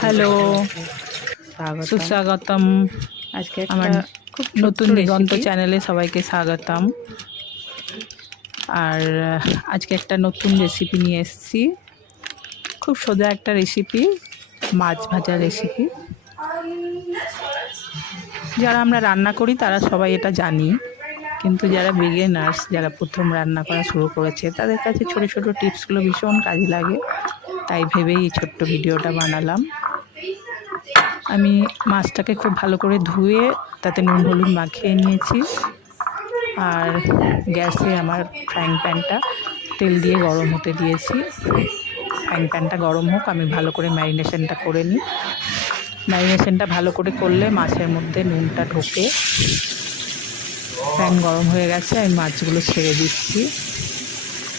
Hello, স্বাগতম। সুস্বাগতম। আজকে আমার খুব নতুন দিগন্ত রেসিপি। চ্যানেলে সবাইকে স্বাগতম। আর আজকে একটা নতুন রেসিপি নিয়ে এসেছি। খুব সোজা একটা রেসিপি, মাছ ভাজা রেসিপি। যারা আমরা রান্না করি তারা সবাই এটা জানি, কিন্তু যারা বিগিনার্স, যারা প্রথম রান্না করা শুরু করেছে, তাদের কাছে ছোট ছোট টিপসগুলো ভীষণ কাজে লাগে। তাই ভেবেই এই ছোট্ট ভিডিওটা বানালাম। আমি মাছটাকে খুব ভালো করে ধুয়ে তাতে নুন হলুদ মাখিয়ে নিয়েছি। আর গ্যাসে আমার ফ্রাইং প্যানটা তেল দিয়ে গরম হতে দিয়েছি। ফ্রাইং প্যানটা গরম হোক, আমি ভালো করে ম্যারিনেশনটা করে নিই। ম্যারিনেশনটা ভালো করে করলে মাছের মধ্যে নুনটা ঢোকে। প্যান গরম হয়ে গেছে, আমি মাছগুলো ছেড়ে দিচ্ছি।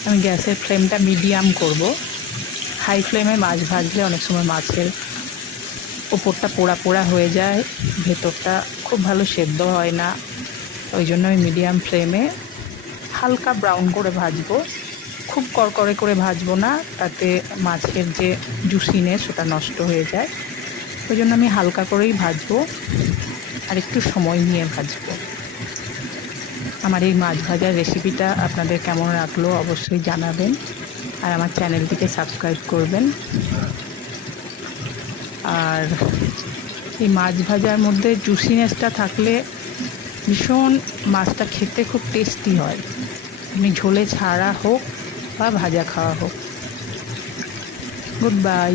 আমি গ্যাসের ফ্লেমটা মিডিয়াম করব। হাই ফ্লেমে মাছ ভাজলে অনেক সময় মাছের ওপরটা পোড়া পোড়া হয়ে যায়, ভেতরটা খুব ভালো সেদ্ধ হয় না। ওই জন্য আমি মিডিয়াম ফ্লেমে হালকা ব্রাউন করে ভাজবো। খুব কড়কড়ে করে ভাজবো না, তাতে মাছের যে জুসিনেস ওটা নষ্ট হয়ে যায়। ওই জন্য আমি হালকা করেই ভাজবো, আর একটু সময় নিয়ে ভাজবো। আমার এই মাছ ভাজার রেসিপিটা আপনাদের কেমন লাগলো অবশ্যই জানাবেন, আর আমার চ্যানেলটিকে সাবস্ক্রাইব করবেন। আর এই মাছ ভাজার মধ্যে জুসিনেসটা থাকলে ভীষণ মাছটা খেতে খুব টেস্টি হয়, এমনি ঝোলে ছাড়া হোক বা ভাজা খাওয়া হোক। Good bye.